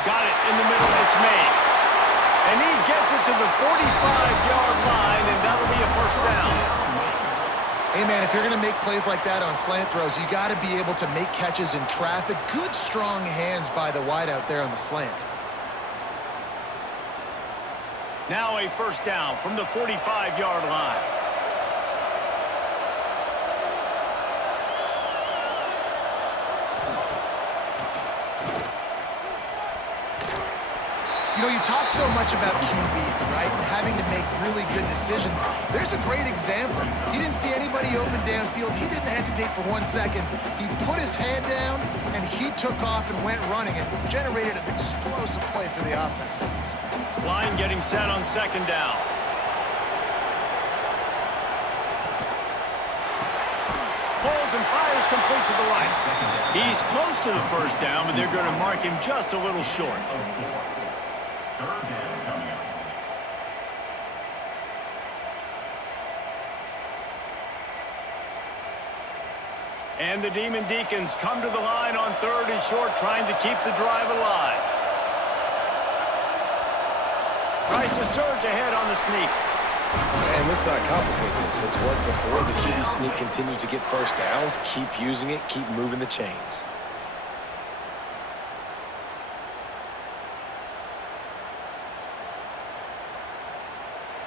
Got it in the middle, it's Mays. And he gets it to the 45-yard line, and that'll be a 1st down. Hey, man, if you're going to make plays like that on slant throws, you got to be able to make catches in traffic. Good, strong hands by the wideout there on the slant. Now a first down from the 45-yard line. You know, you talk so much about QBs, right, and having to make really good decisions. There's a great example. He didn't see anybody open downfield. He didn't hesitate for 1 second. He put his head down, and he took off and went running and generated an explosive play for the offense. Line getting set on second down. Pulls and fires complete to the right. He's close to the first down, but they're going to mark him just a little short. And the Demon Deacons come to the line on 3rd and short, trying to keep the drive alive. Tries to surge ahead on the sneak. And let's not complicate this. It's worked before. The QB sneak continues to get first downs. Keep using it. Keep moving the chains.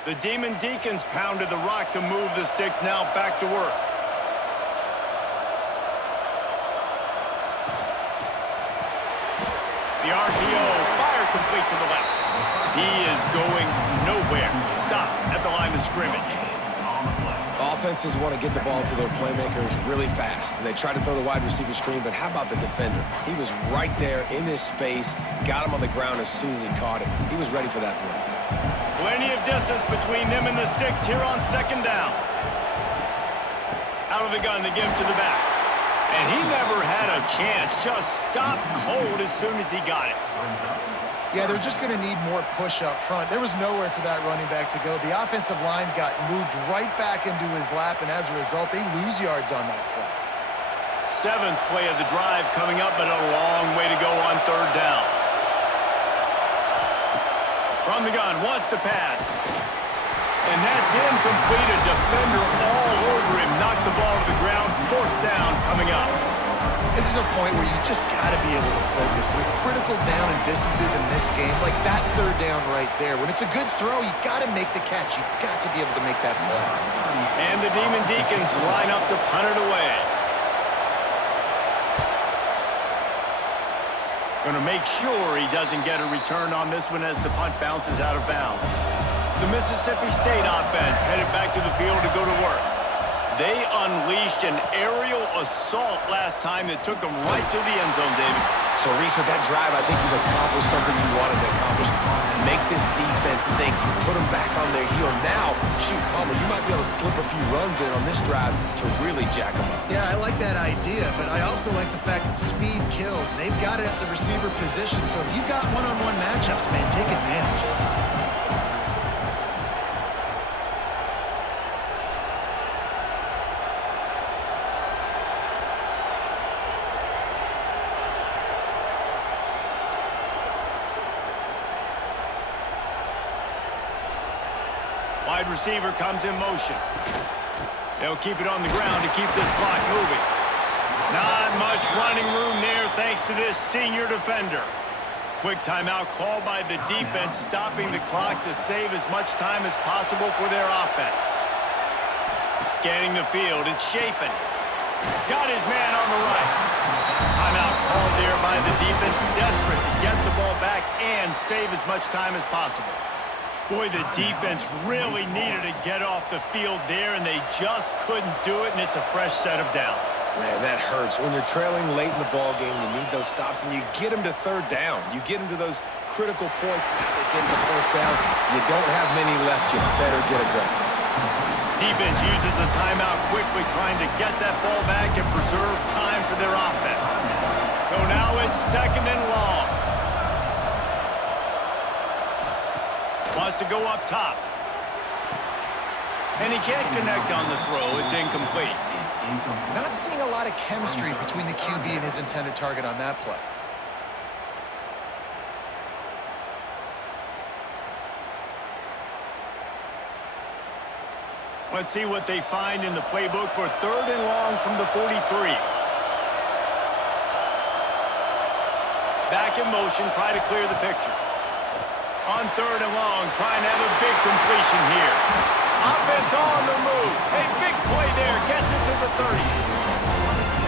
The Demon Deacons pounded the rock to move the Stix. Now back to work. The RPO, fire complete to the left. He is going nowhere. Stop at the line of scrimmage. Offenses want to get the ball to their playmakers really fast. And they try to throw the wide receiver screen, but how about the defender? He was right there in his space, got him on the ground as soon as he caught it. He was ready for that play. Plenty of distance between them and the Stix here on second down. Out of the gun to give to the back. And he never had a chance. Just stopped cold as soon as he got it. Yeah, they're just going to need more push up front. There was nowhere for that running back to go. The offensive line got moved right back into his lap, and as a result, they lose yards on that play. 7th play of the drive coming up, but a long way to go on 3rd down. From the gun, wants to pass. And that's incomplete. A defender all over him. Knocked the ball to the ground. 4th down coming up. This is a point where you just got to be able to focus. The critical down and distances in this game, like that 3rd down right there. When it's a good throw, you got to make the catch. You got to be able to make that play. And the Demon Deacons line up to punt it away. Going to make sure he doesn't get a return on this one as the punt bounces out of bounds. The Mississippi State offense headed back to the field to go to work. They unleashed an aerial assault last time that took them right to the end zone, David. So, Reese, with that drive, I think you've accomplished something you wanted to accomplish. Make this defense think. You put them back on their heels. Now, shoot, Palmer, you might be able to slip a few runs in on this drive to really jack them up. Yeah, I like that idea, but I also like the fact that speed kills. They've got it at the receiver position, so if you've got one-on-one matchups, man, take advantage. Wide receiver comes in motion. They'll keep it on the ground to keep this clock moving. Not much running room there thanks to this senior defender. Quick timeout called by the defense, stopping the clock to save as much time as possible for their offense. Scanning the field, it's Shapen. Got his man on the right. Timeout called there by the defense, desperate to get the ball back and save as much time as possible. Boy, the defense really needed to get off the field there, and they just couldn't do it, and it's a fresh set of downs. Man, that hurts. When you're trailing late in the ball game, you need those stops, and you get them to 3rd down. You get them to those critical points. Now they get the 1st down. You don't have many left. You better get aggressive. Defense uses a timeout quickly, trying to get that ball back and preserve time for their offense. So now it's 2nd and long. Wants to go up top. And he can't connect on the throw. It's incomplete. Not seeing a lot of chemistry between the QB and his intended target on that play. Let's see what they find in the playbook for 3rd and long from the 43. Back in motion, try to clear the picture. On 3rd and long, trying to have a big completion here. Offense on the move. A big play there. Gets it to the 30.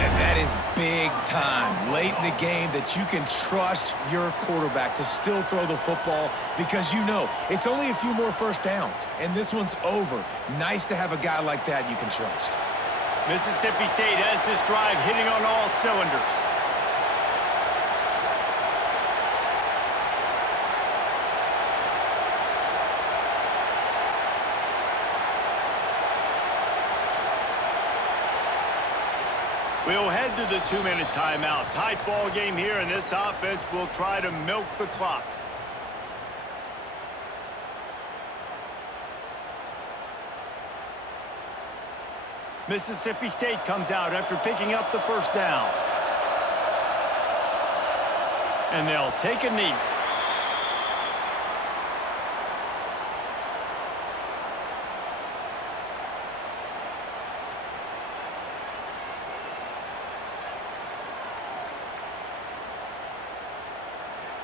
And that is big time late in the game that you can trust your quarterback to still throw the football because you know it's only a few more first downs, and this one's over. Nice to have a guy like that you can trust. Mississippi State has this drive hitting on all cylinders. We'll head to the 2-minute timeout. Tight ball game here, and this offense will try to milk the clock. Mississippi State comes out after picking up the first down. And they'll take a knee.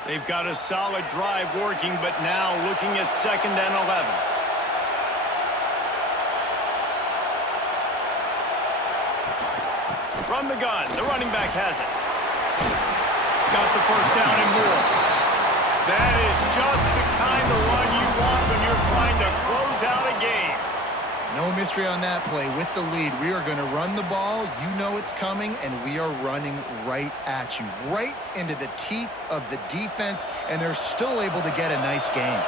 They've got a solid drive working, but now looking at 2nd and 11. From the gun, the running back has it. Got the first down and more. That is just the kind of run you want when you're trying to close out a game. No mystery on that play. With the lead, we are going to run the ball. You know it's coming, and we are running right at you, right into the teeth of the defense, and they're still able to get a nice game.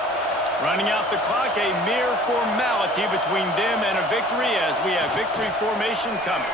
Running out the clock, a mere formality between them and a victory as we have victory formation coming.